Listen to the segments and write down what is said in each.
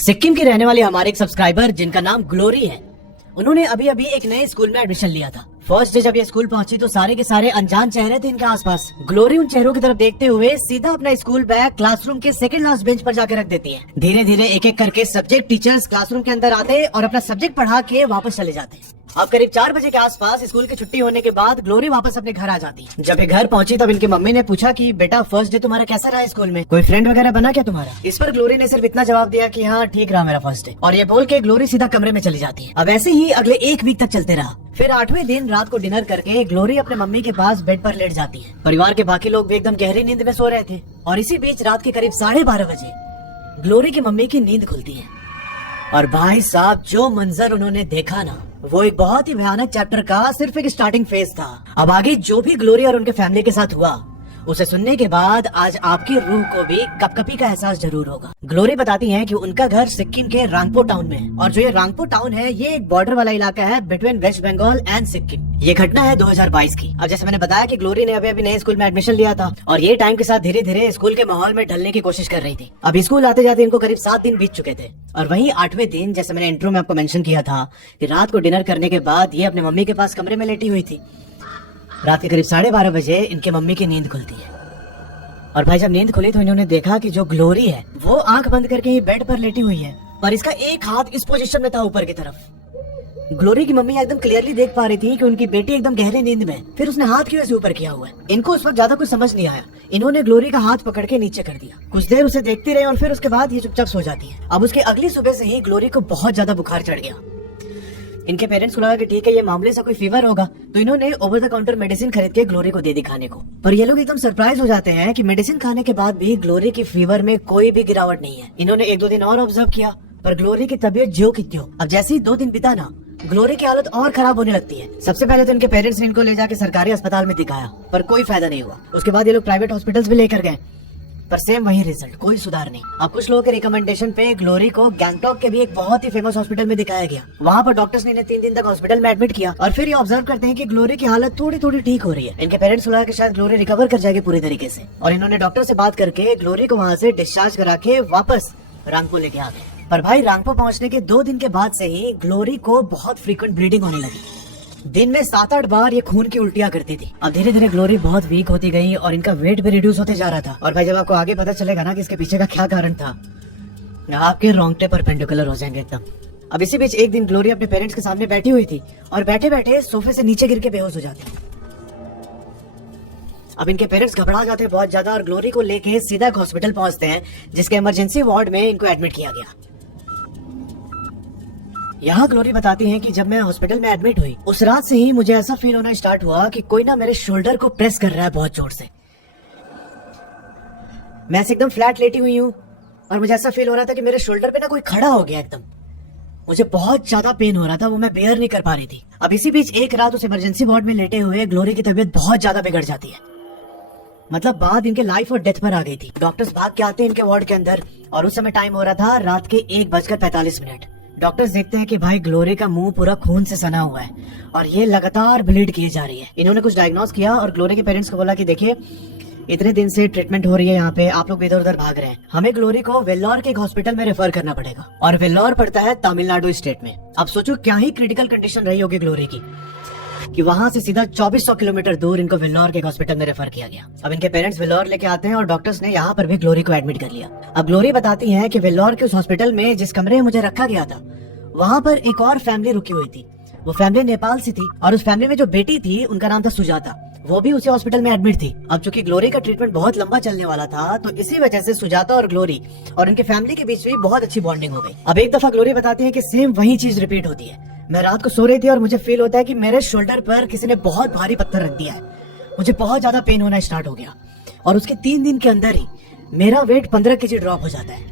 सिक्किम के रहने वाले हमारे एक सब्सक्राइबर जिनका नाम ग्लोरी है, उन्होंने अभी अभी एक नए स्कूल में एडमिशन लिया था। फर्स्ट डे जब ये स्कूल पहुंची तो सारे के सारे अनजान चेहरे थे इनके आसपास। ग्लोरी उन चेहरों की तरफ देखते हुए सीधा अपना स्कूल बैग क्लासरूम के सेकंड लास्ट बेंच पर जाकर रख देती है। धीरे धीरे एक एक करके सब्जेक्ट टीचर्स क्लासरूम के अंदर आते और अपना सब्जेक्ट पढ़ा के वापस चले जाते। अब करीब 4 बजे के आसपास स्कूल की छुट्टी होने के बाद ग्लोरी वापस अपने घर आ जाती है। जब ये घर पहुंची तब इनकी मम्मी ने पूछा कि बेटा फर्स्ट डे तुम्हारा कैसा रहा स्कूल में, कोई फ्रेंड वगैरह बना क्या तुम्हारा? इस पर ग्लोरी ने सिर्फ इतना जवाब दिया कि हाँ ठीक रहा मेरा फर्स्ट डे, और ये बोल के ग्लोरी सीधा कमरे में चली जाती है। अब ऐसे ही अगले 1 वीक तक चलते रहा। फिर 8वें दिन रात को डिनर करके ग्लोरी अपने मम्मी के पास बेड पर लेट जाती है। परिवार के बाकी लोग भी एकदम गहरी नींद में सो रहे थे और इसी बीच रात के करीब 12:30 बजे ग्लोरी की मम्मी की नींद खुलती है। और भाई साहब जो मंजर उन्होंने देखा ना, वो एक बहुत ही भयानक चैप्टर का सिर्फ एक स्टार्टिंग फेज था। अब आगे जो भी ग्लोरी और उनके फैमिली के साथ हुआ उसे सुनने के बाद आज आपकी रूह को भी कपकपी का एहसास जरूर होगा। ग्लोरी बताती हैं कि उनका घर सिक्किम के रांगपो टाउन में है, और जो ये रांगपो टाउन है ये एक बॉर्डर वाला इलाका है बिटवीन वेस्ट बंगाल एंड सिक्किम। ये घटना है 2022 की। अब जैसे मैंने बताया कि ग्लोरी ने अभी नए स्कूल में एडमिशन लिया था और ये टाइम के साथ धीरे धीरे स्कूल के माहौल में ढलने की कोशिश कर रही थी। अब स्कूल आते जाते इनको करीब 7 दिन बीत चुके थे और वहीं 8वें दिन, जैसे मैंने इंट्रो में आपको मेंशन किया था कि रात को डिनर करने के बाद ये अपने मम्मी के पास कमरे में लेटी हुई थी। रात के करीब 12:30 बजे इनके मम्मी की नींद खुलती है और भाई जब नींद खुली तो इन्होंने देखा कि जो ग्लोरी है वो आंख बंद करके ही बेड पर लेटी हुई है, पर इसका एक हाथ इस पोजीशन में था ऊपर की तरफ। ग्लोरी की मम्मी एकदम क्लियरली देख पा रही थी कि उनकी बेटी एकदम गहरी नींद में। फिर उसने हाथ क्यों ऐसे ऊपर किया हुआ है? इनको उस वक्त ज्यादा कुछ समझ नहीं आया। इन्होंने ग्लोरी का हाथ पकड़ के नीचे कर दिया। कुछ देर उसे देखती रही और फिर उसके बाद ये चुपचाप सो जाती है। अब उसके अगली सुबह से ही ग्लोरी को बहुत ज्यादा बुखार चढ़ गया। इनके पेरेंट्स को लगा कि ठीक है ये मामले से कोई फीवर होगा, तो इन्होंने ओवर द काउंटर मेडिसिन खरीद के ग्लोरी को दे दी खाने को। पर ये लोग एकदम सरप्राइज हो जाते हैं कि मेडिसिन खाने के बाद भी ग्लोरी की फीवर में कोई भी गिरावट नहीं है। इन्होंने 1-2 दिन और ऑब्जर्व किया पर ग्लोरी की तबीयत ज्यों की त्यों। अब जैसे ही 2 दिन बीता ना, ग्लोरी की हालत और खराब होने लगती है। सबसे पहले तो इनके पेरेंट्स ने इनको ले जाके सरकारी अस्पताल में दिखाया पर कोई फायदा नहीं हुआ। उसके बाद ये लोग प्राइवेट हॉस्पिटल्स भी लेकर गए पर सेम वही रिजल्ट, कोई सुधार नहीं। अब कुछ लोगों के रिकमेंडेशन पे ग्लोरी को गैंगटॉक के भी एक बहुत ही फेमस हॉस्पिटल में दिखाया गया। वहाँ पर डॉक्टर्स ने इन्हें 3 दिन तक हॉस्पिटल में एडमिट किया और फिर ये ऑब्जर्व करते हैं कि ग्लोरी की हालत थोड़ी थोड़ी ठीक हो रही है। इनके पेरेंट्स को लगा कि शायद ग्लोरी रिकवर कर जाएगी पूरी तरीके से, और इन्होंने डॉक्टर से बात करके ग्लोरी को वहाँ से डिस्चार्ज करा के वापस रांगपो लेके आ गए। पर भाई रांगपो पहुँचने के 2 दिन के बाद से ही ग्लोरी को बहुत फ्रीक्वेंट ब्लीडिंग होने लगी। दिन में 7-8 बार ये खून की उल्टियां करती थी। अब धीरे धीरे ग्लोरी बहुत वीक होती गई और इनका वेट भी रिड्यूस होते जा रहा था। और भाई जब आपको आगे पता चलेगा ना कि इसके पीछे का क्या कारण था, आपके रोंगटे परपेंडिकुलर हो जाएंगे एकदम। अब इसी बीच एक दिन ग्लोरी अपने पेरेंट्स के सामने बैठी हुई थी और बैठे बैठे सोफे से नीचे गिर के बेहोश हो जाती। अब इनके पेरेंट्स घबरा जाते हैं बहुत ज्यादा और ग्लोरी को लेके सीधा एक हॉस्पिटल पहुंचते हैं जिसके इमरजेंसी वार्ड में इनको एडमिट किया गया। यहाँ ग्लोरी बताती हैं कि जब मैं हॉस्पिटल में एडमिट हुई उस रात से ही मुझे ऐसा फील होना स्टार्ट हुआ कि कोई ना मेरे शोल्डर को प्रेस कर रहा है बहुत जोर से। मैं ऐसे एकदम फ्लैट लेटी हुई हूँ और मुझे ऐसा फील हो रहा था कि मेरे शोल्डर पे ना कोई खड़ा हो गया एकदम। मुझे बहुत ज्यादा पेन हो रहा था, वो मैं बेयर नहीं कर पा रही थी। अब इसी बीच एक रात उस इमरजेंसी वार्ड में लेटे हुए ग्लोरी की तबीयत बहुत ज्यादा बिगड़ जाती है। मतलब बात इनके लाइफ और डेथ पर आ गई थी। डॉक्टर्स भाग के आते हैं इनके वार्ड के अंदर और उस समय टाइम हो रहा था रात के 1:45। डॉक्टर्स देखते हैं कि भाई ग्लोरी का मुंह पूरा खून से सना हुआ है और ये लगातार ब्लीड किए जा रही है। इन्होंने कुछ डायग्नोस किया और ग्लोरी के पेरेंट्स को बोला कि देखिए इतने दिन से ट्रीटमेंट हो रही है यहाँ पे, आप लोग इधर उधर भाग रहे हैं, हमें ग्लोरी को वेल्लोर के एक हॉस्पिटल में रेफर करना पड़ेगा। और वेल्लोर पड़ता है तमिलनाडु स्टेट में। अब सोचो क्या ही क्रिटिकल कंडीशन रही होगी ग्लोरी की कि वहाँ से सीधा 2400 किलोमीटर दूर इनको वेल्लोर के एक हॉस्पिटल में रेफर किया गया। अब इनके पेरेंट्स वेल्लोर लेके आते हैं और डॉक्टर्स ने यहाँ पर भी ग्लोरी को एडमिट कर लिया। अब ग्लोरी बताती है कि वेल्लोर के उस हॉस्पिटल में जिस कमरे में मुझे रखा गया था वहाँ पर एक और फैमिली रुकी हुई थी। वो फैमिली नेपाल से थी और उस फैमिली में जो बेटी थी उनका नाम था सुजाता, वो भी उसी हॉस्पिटल में एडमिट थी। अब चूंकि ग्लोरी का ट्रीटमेंट बहुत लंबा चलने वाला था तो इसी वजह से सुजाता और ग्लोरी और उनके फैमिली के बीच भी बहुत अच्छी बॉन्डिंग हो गई। अब एक दफा ग्लोरी बताती है कि सेम वही चीज रिपीट होती है। मैं रात को सो रही थी और मुझे फील होता है कि मेरे शोल्डर पर किसी ने बहुत भारी पत्थर रख दिया है। मुझे बहुत ज्यादा पेन होना स्टार्ट हो गया और उसके 3 दिन के अंदर ही मेरा वेट 15 kg ड्रॉप हो जाता है।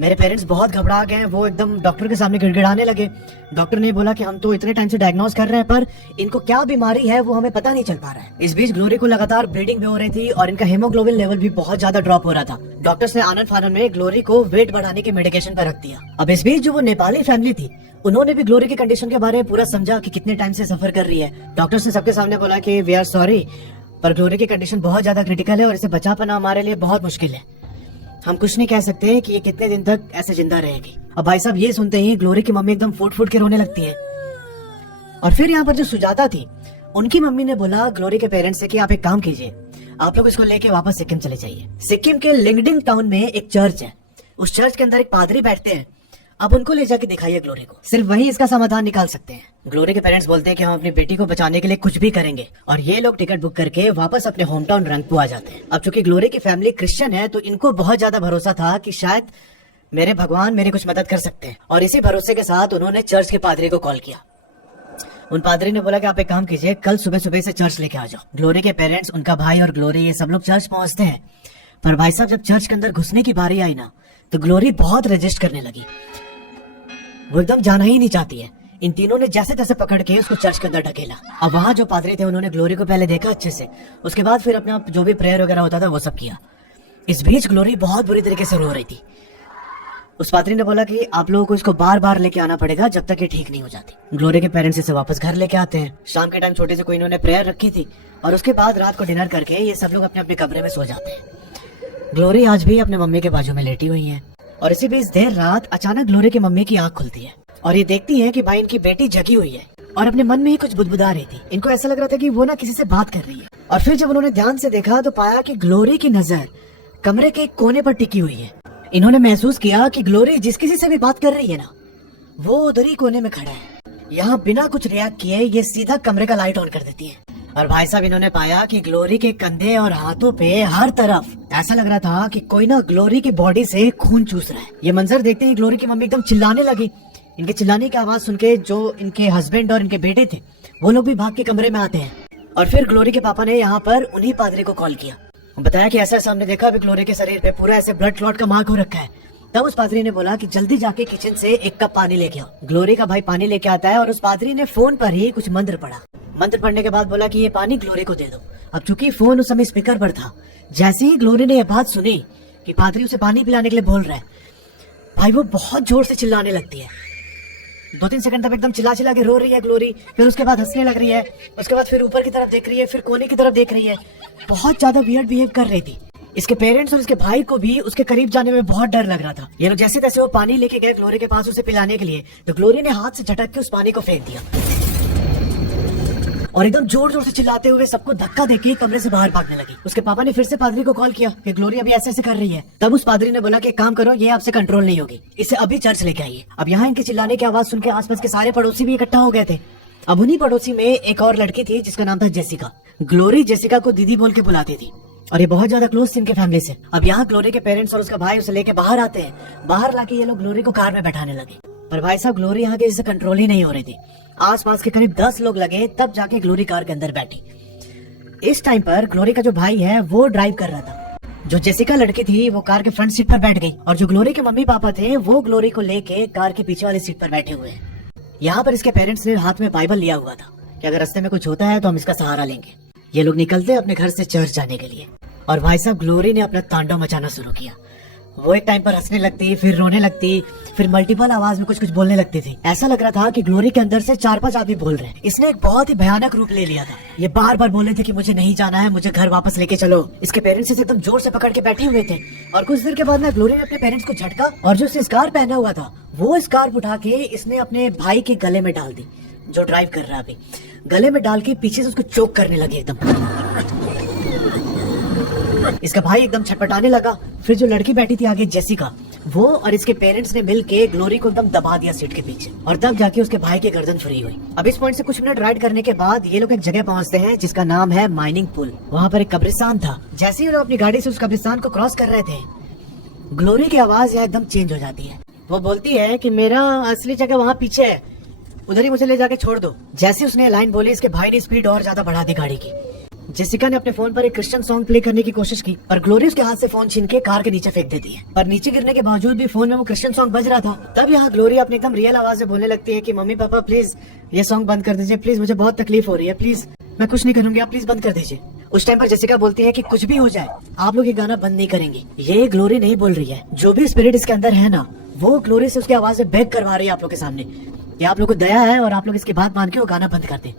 मेरे पेरेंट्स बहुत घबरा गए, वो एकदम डॉक्टर के सामने गिड़गिड़ाने लगे। डॉक्टर ने बोला कि हम तो इतने टाइम से डायग्नोस कर रहे हैं पर इनको क्या बीमारी है वो हमें पता नहीं चल पा रहा है। इस बीच ग्लोरी को लगातार ब्लीडिंग भी हो रही थी और इनका हेमोग्लोबिन लेवल भी बहुत ज्यादा ड्रॉप हो रहा था। डॉक्टर्स ने आनंद फानन में ग्लोरी को वेट बढ़ाने के मेडिकेशन पर रख दिया। अब इस बीच जो वो नेपाली फैमिली थी उन्होंने भी ग्लोरी की कंडीशन के बारे में पूरा समझा कि कितने टाइम से सफर कर रही है। डॉक्टर्स ने सबके सामने बोला कि वी आर सॉरी पर ग्लोरी की कंडीशन बहुत ज्यादा क्रिटिकल है और इसे बचा पाना हमारे लिए बहुत मुश्किल है। हम कुछ नहीं कह सकते कि ये कितने दिन तक ऐसे जिंदा रहेगी। अब भाई साहब ये सुनते ही ग्लोरी की मम्मी एकदम फूट फूट के रोने लगती है। और फिर यहाँ पर जो सुजाता थी, उनकी मम्मी ने बोला ग्लोरी के पेरेंट्स से कि आप एक काम कीजिए, आप लोग इसको लेके वापस सिक्किम चले जाइए। सिक्किम के लिंगडिंग टाउन में एक चर्च है, उस चर्च के अंदर एक पादरी बैठते हैं, अब उनको ले जाके दिखाइए ग्लोरी को, सिर्फ वही इसका समाधान निकाल सकते हैं। ग्लोरी के पेरेंट्स बोलते हैं कि हम अपनी बेटी को बचाने के लिए कुछ भी करेंगे, और ये लोग टिकट बुक करके वापस अपने होम टाउन रंगपू आ जाते हैं। अब चूंकि ग्लोरी की फैमिली क्रिश्चियन है तो इनको बहुत ज्यादा भरोसा था कि शायद मेरे भगवान मेरी कुछ मदद कर सकते हैं, और इसी भरोसे के साथ उन्होंने चर्च के पादरी को कॉल किया। उन पादरी ने बोला कि आप एक काम कीजिए, कल सुबह सुबह से चर्च लेके आ जाओ। ग्लोरी के पेरेंट्स, उनका भाई और ग्लोरी, ये सब लोग चर्च पहुंचते हैं। पर भाई साहब जब चर्च के अंदर घुसने की बारी आई ना, तो ग्लोरी बहुत रेजिस्ट करने लगी, वो एकदम जाना ही नहीं चाहती है। इन तीनों ने जैसे तैसे पकड़ के उसको चर्च के अंदर ढकेला। अब वहां जो पादरी थे उन्होंने ग्लोरी को पहले देखा अच्छे से, उसके बाद फिर अपने आप जो भी प्रेयर वगैरह होता था वो सब किया। इस बीच ग्लोरी बहुत बुरी तरीके से रो रही थी। उस पादरी ने बोला कि आप लोगों को इसको बार बार लेके आना पड़ेगा जब तक ये ठीक नहीं हो जाती। ग्लोरी के पेरेंट्स इसे वापस घर लेके आते हैं। शाम के टाइम छोटे से कोई इन्होंने प्रेयर रखी थी, और उसके बाद रात को डिनर करके ये सब लोग अपने अपने कमरे में सो जाते हैं। ग्लोरी आज भी अपने मम्मी के बाजू में लेटी हुई है, और इसी बीच देर रात अचानक ग्लोरी की मम्मी की आंख खुलती है, और ये देखती है कि भाई इनकी बेटी जगी हुई है, और अपने मन में ही कुछ बुदबुदा रही थी। इनको ऐसा लग रहा था कि वो ना किसी से बात कर रही है। और फिर जब उन्होंने ध्यान से देखा तो पाया कि ग्लोरी की नजर कमरे के एक कोने पर टिकी हुई है। इन्होंने महसूस किया कि ग्लोरी जिस किसी से भी बात कर रही है ना, वो उधर ही कोने में खड़ा है। यहाँ बिना कुछ रिएक्ट किए ये सीधा कमरे का लाइट ऑन कर देती है। और भाई साहब इन्होंने पाया कि ग्लोरी के कंधे और हाथों पे हर तरफ ऐसा लग रहा था कि कोई ना ग्लोरी की बॉडी से खून चूस रहा है। ये मंजर देखते ही ग्लोरी की मम्मी एकदम चिल्लाने लगी। इनके चिल्लाने की आवाज सुन के जो इनके हस्बैंड और इनके बेटे थे वो लोग भी भाग के कमरे में आते हैं। और फिर ग्लोरी के पापा ने यहाँ पर उन्हीं पादरी को कॉल किया, बताया कि ऐसा सामने देखा अभी ग्लोरी के शरीर पे पूरा ऐसे ब्लड क्लॉट का मार्क हो रखा है। तब उस पादरी ने बोला कि जल्दी जाके किचन से एक कप पानी लेके आओ। ग्लोरी का भाई पानी लेके आता है, और उस पादरी ने फोन पर ही कुछ मंत्र पढ़ा। मंत्र पढ़ने के बाद बोला कि ये पानी ग्लोरी को दे दो। अब चूंकि फोन उस समय स्पीकर पर था, जैसे ही ग्लोरी ने यह बात सुनी कि पादरी उसे पानी पिलाने के लिए बोल रहा है, भाई वो बहुत जोर से चिल्लाने लगती है। 2-3 सेकंड तक एकदम चिल्ला चिल्ला के रो रही है ग्लोरी, फिर उसके बाद हंसने लग रही है, उसके बाद फिर ऊपर की तरफ देख रही है, फिर कोने की तरफ देख रही है। बहुत ज्यादा वियर्ड बिहेव कर रही थी। इसके पेरेंट्स और इसके भाई को भी उसके करीब जाने में बहुत डर लग रहा था। ये लोग जैसे तैसे वो पानी लेके गए ग्लोरी के पास उसे पिलाने के लिए, तो ग्लोरी ने हाथ से झटक के उस पानी को फेंक दिया, और एकदम जोर जोर से चिल्लाते हुए सबको धक्का देके कमरे से बाहर भागने लगी। उसके पापा ने फिर से पादरी को कॉल किया कि ग्लोरी अभी ऐसे ऐसे कर रही है। तब उस पादरी ने बोला कि एक काम करो, ये आपसे कंट्रोल नहीं होगी, इसे अभी चर्च लेके आइए। अब यहाँ इनके चिल्लाने की आवाज सुन के आसपास के सारे पड़ोसी भी इकट्ठा हो गए थे। अब उन्हीं पड़ोसी में एक और लड़की थी जिसका नाम था जेसिका। ग्लोरी जेसिका को दीदी बोल के बुलाती थी, और ये बहुत ज्यादा क्लोज थी इनके फैमिली से। अब यहाँ ग्लोरी के पेरेंट्स और उसका भाई उसे लेके बाहर आते हैं। बाहर लाके ये लोग ग्लोरी को कार में बैठाने लगे, पर भाई साहब ग्लोरी यहाँ के कंट्रोल ही नहीं हो रही थी। आसपास के करीब 10 लोग लगे, तब जाके ग्लोरी कार के अंदर बैठी। इस टाइम पर ग्लोरी का जो भाई है वो ड्राइव कर रहा था। जो जेसिका लड़की थी वो कार के फ्रंट सीट पर बैठ गई, और जो ग्लोरी के मम्मी पापा थे वो ग्लोरी को लेके कार के पीछे वाली सीट पर बैठे हुए हैं। यहाँ पर इसके पेरेंट्स ने हाथ में बाइबल लिया हुआ था कि अगर रास्ते में कुछ होता है तो हम इसका सहारा लेंगे। ये लोग निकलते अपने घर से चर्च जाने के लिए, और भाई साहब ग्लोरी ने अपना तांडव मचाना शुरू किया। वो एक टाइम पर हंसने लगती, फिर रोने लगती, फिर मल्टीपल आवाज में कुछ कुछ बोलने लगती थी। ऐसा लग रहा था कि ग्लोरी के अंदर से 4-5 आदमी बोल रहे हैं। इसने एक बहुत ही भयानक रूप ले लिया था। ये बार बार बोल रहे थे कि मुझे नहीं जाना है, मुझे घर वापस लेके चलो। इसके पेरेंट्स इसे एकदम जोर से पकड़ के बैठे हुए थे, और कुछ देर के बाद ना ग्लोरी ने अपने पेरेंट्स को झटका, और जो स्कार्फ पहना हुआ था वो स्कार्फ उठा के इसने अपने भाई के गले में डाल दी, जो ड्राइव कर रहा अभी। गले में डाल के पीछे से उसको चोक करने लगी एकदम। इसका भाई एकदम छटपटाने लगा। फिर जो लड़की बैठी थी आगे जेसिका, वो और इसके पेरेंट्स ने मिलके ग्लोरी को एकदम दबा दिया सीट के पीछे, और तब जाके उसके भाई की गर्दन फ्री हुई। अब इस पॉइंट से कुछ मिनट राइड करने के बाद ये लोग एक जगह पहुंचते हैं जिसका नाम है माइनिंग पुल। वहाँ पर एक कब्रिस्तान था। जैसे ही लोग अपनी गाड़ी से उस कब्रिस्तान को क्रॉस कर रहे थे, ग्लोरी की आवाज यहाँ एकदम चेंज हो जाती है। वो बोलती है कि मेरा असली जगह वहाँ पीछे है, उधर ही मुझे ले जाके छोड़ दो। जैसे उसने लाइन बोली, इसके भाई ने स्पीड और ज्यादा बढ़ा दी गाड़ी की। जेसिका ने अपने फोन पर एक क्रिश्चियन सॉन्ग प्ले करने की कोशिश की, पर ग्लोरी उसके हाथ से फोन छीन के कार के नीचे फेंक देती है। पर नीचे गिरने के बावजूद भी फोन में वो क्रिश्चियन सॉन्ग बज रहा था। तब यहाँ ग्लोरी अपनी एकदम रियल आवाज में बोलने लगती है कि मम्मी पापा प्लीज ये सॉन्ग बंद कर दीजिए, प्लीज मुझे बहुत तकलीफ हो रही है, प्लीज मैं कुछ नहीं करूंगी, आप प्लीज बंद कर दीजिए। उस टाइम पर जेसिका बोलती है कि कुछ भी हो जाए आप लोग ये गाना बंद नहीं करेंगे। ये ग्लोरी नहीं बोल रही है, जो भी स्पिरिट इसके अंदर है ना, वो ग्लोरी से उसकी आवाज से बेग करवा रही है आप लोग के सामने। ये आप लोग को दया है और आप लोग इसकी बात मान के वो गाना बंद कर दे।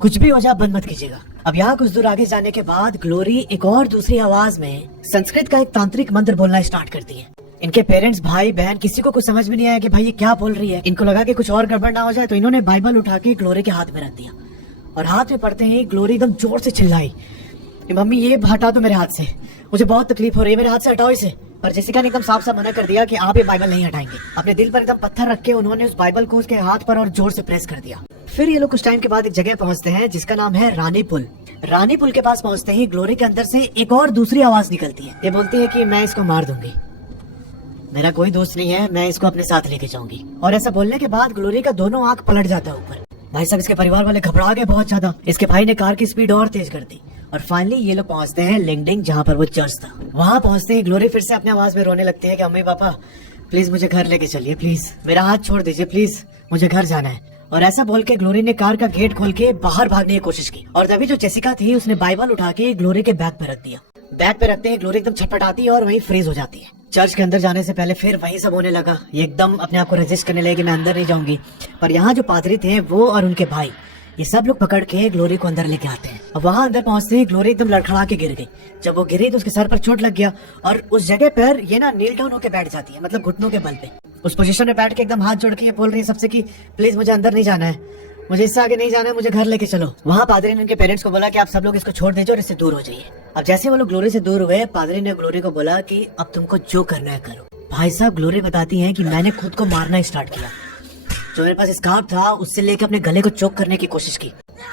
कुछ भी हो जाए बंद मत कीजिएगा। अब यहाँ कुछ दूर आगे जाने के बाद ग्लोरी एक और दूसरी आवाज में संस्कृत का एक तांत्रिक मंत्र बोलना स्टार्ट करती है। इनके पेरेंट्स, भाई बहन, किसी को कुछ समझ में नहीं आया कि भाई ये क्या बोल रही है। इनको लगा कि कुछ और गड़बड़ ना हो जाए, तो इन्होंने बाइबल उठा के ग्लोरी के हाथ में रख दिया और हाथ में पड़ते ही ग्लोरी एकदम जोर से चिल्लाई, मम्मी ये हटा दो मेरे हाथ से, मुझे बहुत तकलीफ हो रही है, मेरे हाथ से हटाओ इसे। पर जेसिका ने एकदम साफ साफ मना कर दिया कि आप ये बाइबल नहीं हटाएंगे। अपने दिल पर एकदम पत्थर रख के उन्होंने उस बाइबल को उसके हाथ पर और जोर से प्रेस कर दिया। फिर ये लोग कुछ टाइम के बाद एक जगह पहुंचते हैं जिसका नाम है रानी पुल। रानी पुल के पास पहुंचते ही ग्लोरी के अंदर से एक और दूसरी आवाज निकलती है। ये बोलती है कि मैं इसको मार दूंगी, मेरा कोई दोस्त नहीं है, मैं इसको अपने साथ लेके जाऊंगी। और ऐसा बोलने के बाद ग्लोरी का दोनों आंख पलट जाता है ऊपर। भाई साहब, इसके परिवार वाले घबरा गए बहुत ज्यादा। इसके भाई ने कार की स्पीड और तेज कर दी और फाइनली ये लोग पहुंचते हैं लिंगडिंग, जहाँ पर वो चर्च था। वहाँ पहुंचते ही ग्लोरी फिर से अपने आवाज में रोने लगती है कि अम्मी पापा प्लीज मुझे घर लेके चलिए, प्लीज मेरा हाथ छोड़ दीजिए, प्लीज मुझे घर जाना है। और ऐसा बोल के ग्लोरी ने कार का गेट खोल के बाहर भागने की कोशिश की और तभी जो जेसिका थी उसने बाइबल उठा के ग्लोरी के बैग पे रख दिया। बैग पे रखते ही ग्लोरी एकदम छटपटाती है और वहीं फ्रीज हो जाती है। चर्च के अंदर जाने से पहले फिर वही सब होने लगा। ये एकदम अपने आप को रेजिस्ट करने लगे कि मैं अंदर नहीं जाऊंगी। पर यहाँ जो पादरी थे वो और उनके भाई, ये सब लोग पकड़ के ग्लोरी को अंदर लेके आते हैं। अब वहाँ अंदर पहुंचते ही ग्लोरी एकदम लड़खड़ा के गिर गई। जब वो गिरी तो उसके सर पर चोट लग गया और उस जगह पर ये ना नील डाउन होकर बैठ जाती है, मतलब घुटनों के बल पे। उस पोजीशन में बैठ के एकदम हाथ जोड़ के ये बोल रही है सबसे कि प्लीज मुझे अंदर नहीं जाना है, मुझे इससे आगे नहीं जाना है, मुझे घर लेके चलो। वहाँ पादरी ने उनके पेरेंट्स को बोला कि आप सब लोग इसको छोड़ दीजिए और इससे दूर हो जाइए। अब जैसे वो लोग ग्लोरी से दूर हुए, पादरी ने ग्लोरी को बोला कि अब तुमको जो करना है करो। भाई साहब, ग्लोरी बताती है कि मैंने खुद को मारना स्टार्ट किया। जो मेरे पास स्कार्फ था उससे लेकर अपने गले को चोक करने की कोशिश की।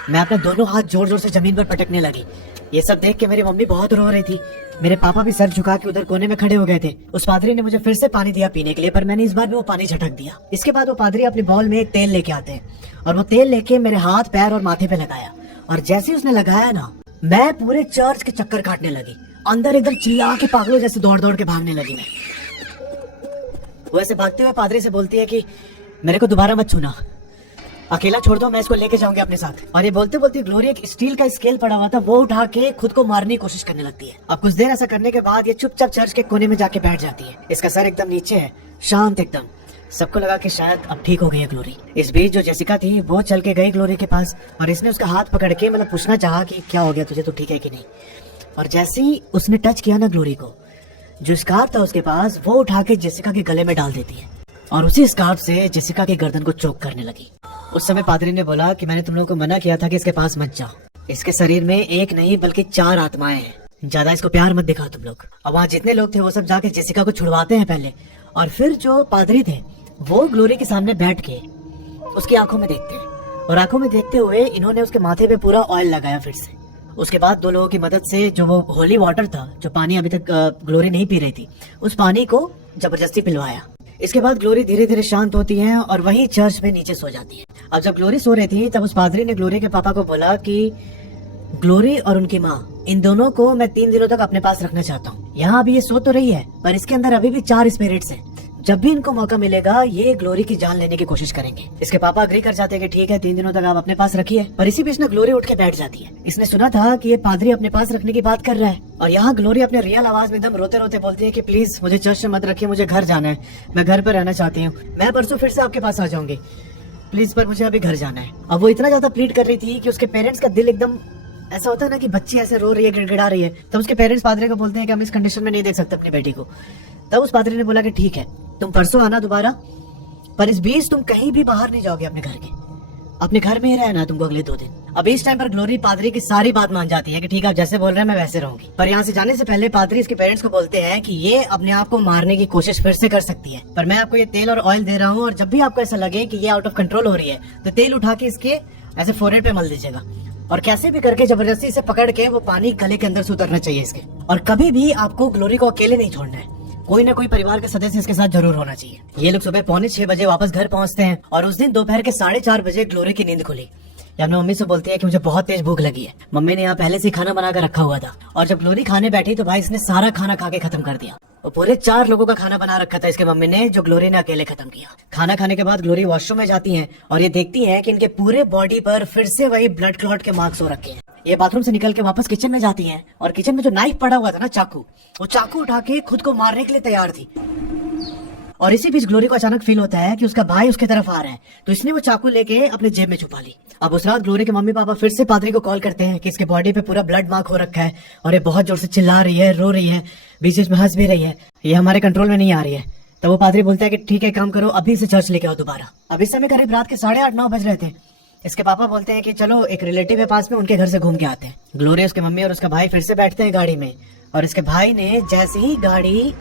मैं अपने दोनों हाथ जोर जोर से जमीन पर पटकने लगी। ये सब देख के मेरी मम्मी बहुत रो रही थी। मेरे पापा भी सर झुका के उधर कोने में खड़े हो गए थे। उस पादरी ने मुझे फिर से पानी दिया पीने के लिए, पर मैंने इस बार भी वो पानी झटक दिया। इसके बाद वो पादरी अपनी बॉल में एक तेल लेके आते हैं और वो तेल लेके मेरे हाथ, पैर और माथे पे लगाया। और जैसे उसने लगाया ना, मैं पूरे चर्च के चक्कर काटने लगी। अंदर एकदम चिल्ला के पागलों जैसे दौड़ दौड़ के भागने लगी मैं। वो ऐसे भागते हुए पादरी से बोलती है कि मेरे को दोबारा मत छूना, अकेला छोड़ दो, मैं इसको लेके जाऊंगी अपने साथ। और ये बोलते बोलते ग्लोरी एक स्टील का स्केल पड़ा हुआ था, वो उठा के खुद को मारने की कोशिश करने लगती है। अब कुछ देर ऐसा करने के बाद ये चुपचाप चर्च के कोने में जाके बैठ जाती है। इसका सर एकदम नीचे है, शांत एकदम। सबको लगा कि शायद अब ठीक हो गई है ग्लोरी। इस बीच जो जेसिका थी वो चल के गई ग्लोरी के पास और इसने उसका हाथ पकड़ के मतलब पूछना चाहा कि क्या हो गया तुझे, तो ठीक है कि नहीं। और जैसे ही उसने टच किया ना ग्लोरी को, जो स्कार्फ था उसके पास वो उठा के जेसिका के गले में डाल देती है और उसी स्कार्फ से जेसिका की गर्दन को चोक करने लगी। उस समय पादरी ने बोला कि मैंने तुम लोगों को मना किया था कि इसके पास मत जाओ, इसके शरीर में एक नहीं बल्कि 4 आत्माएं हैं, ज्यादा इसको प्यार मत दिखाओ तुम लोग। अब वहाँ जितने लोग थे वो सब जाके जेसिका को छुड़वाते हैं पहले, और फिर जो पादरी थे वो ग्लोरी के सामने बैठ के उसकी आंखों में देखते हैं और आंखों में देखते हुए इन्होंने उसके माथे पे पूरा ऑयल लगाया फिर से। उसके बाद 2 लोगों की मदद से जो वो होली वाटर था, जो पानी अभी तक ग्लोरी नहीं पी रही थी, उस पानी को जबरदस्ती पिलवाया। इसके बाद ग्लोरी धीरे धीरे शांत होती है और वहीं चर्च में नीचे सो जाती है। अब जब ग्लोरी सो रही थी तब उस पादरी ने ग्लोरी के पापा को बोला कि ग्लोरी और उनकी माँ, इन दोनों को मैं 3 दिनों तक अपने पास रखना चाहता हूँ। यहाँ अभी ये सो तो रही है पर इसके अंदर अभी भी 4 स्पिरिट्स हैं। जब भी इनको मौका मिलेगा ये ग्लोरी की जान लेने की कोशिश करेंगे। इसके पापा अग्री कर जाते हैं कि ठीक है 3 दिनों तक आप अपने पास रखिए। पर इसी बीच ना ग्लोरी उठ के बैठ जाती है। इसने सुना था कि ये पादरी अपने पास रखने की बात कर रहा है और यहाँ ग्लोरी अपने रियल आवाज में एकदम रोते रोते बोलती है कि प्लीज मुझे चर्च में मत रखिए, मुझे घर जाना है, मैं घर पर रहना चाहती हूँ, मैं परसों फिर से आपके पास आ जाऊंगी, प्लीज पर मुझे अभी घर जाना है। अब वो इतना ज्यादा प्लीड कर रही थी कि उसके पेरेंट्स का दिल एकदम, ऐसा होता है ना कि बच्ची ऐसे रो रही है, गिड़गिड़ा रही है, तब उसके पेरेंट्स पादरी को बोलते हैं कि हम इस कंडीशन में नहीं देख सकते अपनी बेटी को। तब उस पादरी ने बोला कि ठीक है तुम परसों आना दोबारा, पर इस बीच तुम कहीं भी बाहर नहीं जाओगे अपने घर के, अपने घर में ही रहना तुमको अगले 2 दिन। अब इस टाइम पर ग्लोरी पादरी की सारी बात मान जाती है कि ठीक है आप जैसे बोल रहे हैं मैं वैसे रहूंगी। पर यहाँ से जाने से पहले पादरी इसके पेरेंट्स को बोलते हैं कि ये अपने आप को मारने की कोशिश फिर से कर सकती है, पर मैं आपको ये तेल और ऑयल दे रहा हूँ और जब भी आपको ऐसा लगे कि ये आउट ऑफ कंट्रोल हो रही है तो तेल उठा के इसके ऐसे फोरहेड पे मल दीजिएगा और कैसे भी करके जबरदस्ती इसे पकड़ के वो पानी गले के अंदर से उतरना चाहिए इसके। और कभी भी आपको ग्लोरी को अकेले नहीं छोड़ना है, कोई ना कोई परिवार के सदस्य इसके साथ जरूर होना चाहिए। ये लोग सुबह 5:45 बजे वापस घर पहुंचते हैं और उस दिन दोपहर के 4:30 बजे ग्लोरी की नींद खुली। या अपनी मम्मी से बोलती है कि मुझे बहुत तेज भूख लगी है। मम्मी ने यहाँ पहले से खाना बना कर रखा हुआ था और जब ग्लोरी खाने बैठी तो भाई इसने सारा खाना खा के खत्म कर दिया। वो पूरे 4 लोगों का खाना बना रखा था इसके मम्मी ने, जो ग्लोरी ने अकेले खत्म किया। खाना खाने के बाद ग्लोरी वॉशरूम में जाती है और ये देखती है कि इनके पूरे बॉडी पर फिर से वही ब्लड क्लॉट के मार्क्स हो रखे हैं। ये बाथरूम से निकल के वापस किचन में जाती हैं और किचन में जो नाइफ पड़ा हुआ था ना, चाकू, वो चाकू उठा के खुद को मारने के लिए तैयार थी। और इसी बीच ग्लोरी को अचानक फील होता है कि उसका भाई उसके तरफ आ रहा है, तो इसने वो चाकू लेके अपने जेब में छुपा ली। अब उस रात ग्लोरी के मम्मी पापा फिर से पादरी को कॉल करते हैं कि इसके बॉडी पे पूरा ब्लड मार्क हो रखा है और ये बहुत जोर से चिल्ला रही है, रो रही है, बीच बीच में हंस भी रही है, ये हमारे कंट्रोल में नहीं आ रही है। तो वो पादरी बोलता है कि ठीक है, काम करो, अभी से चर्च लेके आओ दोबारा। अब इस समय करीब रात के 8:30-9 बज रहे थे। इसके पापा बोलते हैं कि चलो एक रिलेटिव है पास में, उनके घर से घूम के आते हैं। ग्लोरी, उसके मम्मी और उसका भाई फिर से बैठते हैं गाड़ी में, और इसके भाई ने जैसे ही गाड़ी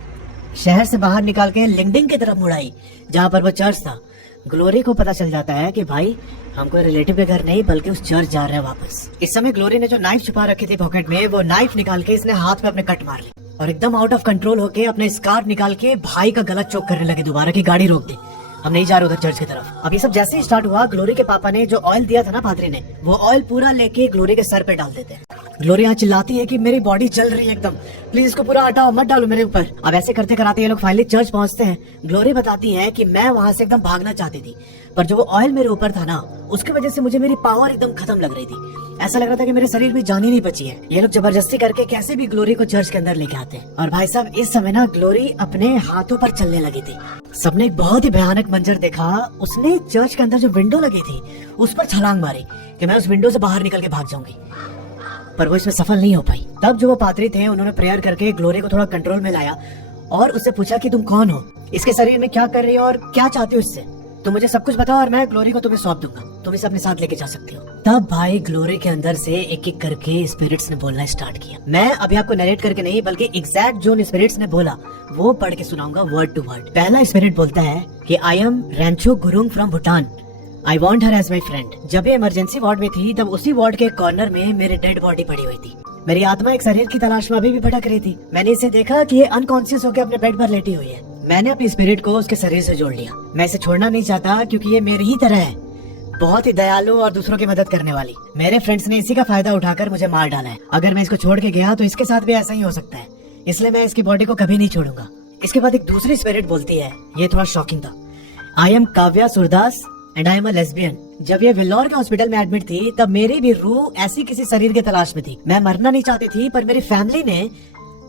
शहर से बाहर निकाल के लिंक्डइन की तरफ मुड़ाई जहाँ पर वो चर्च था, ग्लोरी को पता चल जाता है कि भाई हम कोई रिलेटिव के घर नहीं बल्कि उस चर्च जा रहे हैं वापस। इस समय ग्लोरी ने जो नाइफ छुपा रखी थी पॉकेट में, वो नाइफ निकाल के इसने हाथ में अपने कट मार ली और एकदम आउट ऑफ कंट्रोल होके अपने स्कार्फ निकाल के भाई का गला चोक करने लगे दोबारा कि गाड़ी रोक दे, हम नहीं जा रहे उधर चर्च की तरफ। अब ये सब जैसे ही स्टार्ट हुआ, ग्लोरी के पापा ने जो ऑयल दिया था ना पादरी ने, वो ऑयल पूरा लेके ग्लोरी के सर पे डाल देते हैं। ग्लोरी यहाँ चिल्लाती है कि मेरी बॉडी जल रही है एकदम, प्लीज इसको पूरा हटाओ, मत डालो मेरे ऊपर। अब ऐसे करते कराते ये लोग फाइनली चर्च पहुंचते हैं। ग्लोरी बताती है कि मैं वहां से एकदम भागना चाहती थी, पर जो वो ऑयल मेरे ऊपर था ना, उसकी वजह से मुझे मेरी पावर एकदम खत्म लग रही थी। ऐसा लग रहा था कि मेरे शरीर में जान ही नहीं बची है। ये लोग जबरदस्ती करके कैसे भी ग्लोरी को चर्च के अंदर लेके आते हैं। और भाई साहब, इस समय ना ग्लोरी अपने हाथों पर चलने लगी थी। सबने एक बहुत ही भयानक मंजर देखा। उसने चर्च के अंदर जो विंडो लगी थी उस पर छलांग मारी कि मैं उस विंडो से बाहर निकल के भाग जाऊंगी, पर वो इसमें सफल नहीं हो पाई। तब जो वो पादरी थे, उन्होंने प्रेयर करके ग्लोरी को थोड़ा कंट्रोल में लाया और उससे पूछा कि तुम कौन हो, इसके शरीर में क्या कर रही हो और क्या चाहती हो इससे, तो मुझे सब कुछ बताओ और मैं ग्लोरी को तुम्हें सौंप दूंगा, तुम इसे अपने साथ लेके जा सकती हो। तब भाई ग्लोरी के अंदर से एक एक करके स्पिरिट्स ने बोलना स्टार्ट किया। मैं अभी आपको नरेट करके नहीं बल्कि एग्जैक्ट जो स्पिरिट्स ने बोला वो पढ़ के सुनाऊंगा वर्ड टू वर्ड। पहला स्पिरिट बोलता है कि I am Rancho Gurung from Bhutan, I want her as my friend. जब ये इमरजेंसी वार्ड में थी तब उसी वार्ड के कॉर्नर में मेरी डेड बॉडी पड़ी हुई थी। मेरी आत्मा एक शरीर की तलाश में अभी भी भटक रही थी। मैंने इसे देखा कि ये अनकॉन्शियस होकर अपने बेड पर लेटी हुई है। मैंने अपनी स्पिरिट को उसके शरीर से जोड़ लिया। मैं इसे छोड़ना नहीं चाहता क्योंकि ये मेरी ही तरह है, बहुत ही दयालु और दूसरों की मदद करने वाली। मेरे फ्रेंड्स ने इसी का फायदा उठाकर मुझे मार डाला है। अगर मैं इसको छोड़ के गया तो इसके साथ भी ऐसा ही हो सकता है, इसलिए मैं इसकी बॉडी को कभी नहीं छोड़ूंगा। इसके बाद एक दूसरी स्पिरिट बोलती है, ये थोड़ा शॉकिंग था, I am Kavya Surdas and I am a lesbian. जब ये वेल्लोर के हॉस्पिटल में एडमिट थी तब मेरी भी रूह ऐसी किसी शरीर की तलाश में थी। मैं मरना नहीं चाहती थी, पर मेरी फैमिली ने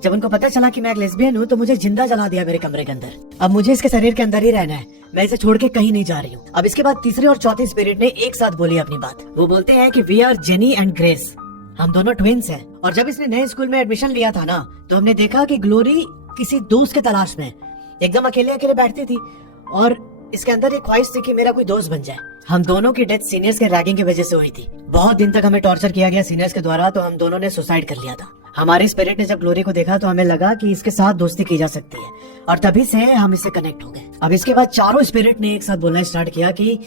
जब उनको पता चला कि मैं एक लेस्बियन हूँ तो मुझे जिंदा जला दिया मेरे कमरे के अंदर। अब मुझे इसके शरीर के अंदर ही रहना है, मैं इसे छोड़ के कहीं नहीं जा रही हूँ। अब इसके बाद तीसरी और चौथी स्पिरिट ने एक साथ बोली अपनी बात। वो बोलते हैं कि we are Jenny and Grace, हम दोनों ट्विंस हैं। और जब इसने नए स्कूल में एडमिशन लिया था ना, तो हमने देखा कि ग्लोरी किसी दोस्त के तलाश में एकदम अकेले अकेले बैठती थी और इसके अंदर एक ख्वाहिश थी कि मेरा कोई दोस्त बन जाए। हम दोनों की डेथ सीनियर्स के रैगिंग की वजह से हुई थी। बहुत दिन तक हमें टॉर्चर किया गया सीनियर्स के द्वारा, तो हम दोनों ने सुसाइड कर लिया था। हमारे स्पिरिट ने जब ग्लोरी को देखा तो हमें लगा कि इसके साथ दोस्ती की जा सकती है और तभी से हम इससे कनेक्ट हो गए। अब इसके बाद चारों स्पिरिट ने एक साथ बोलना स्टार्ट किया कि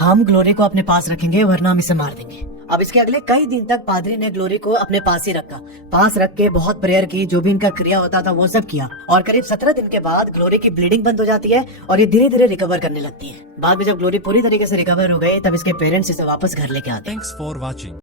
हम ग्लोरी को अपने पास रखेंगे वरना हम इसे मार देंगे। अब इसके अगले कई दिन तक पादरी ने ग्लोरी को अपने पास ही रखा, पास रख के बहुत प्रेयर की, जो भी इनका क्रिया होता था वो सब किया। और करीब 17 दिन के बाद ग्लोरी की ब्लीडिंग बंद हो जाती है और ये धीरे धीरे रिकवर करने लगती है। बाद में जब ग्लोरी पूरी तरीके से रिकवर हो गई तब इसके पेरेंट्स इसे वापस घर लेके आते हैं। Thanks for watching.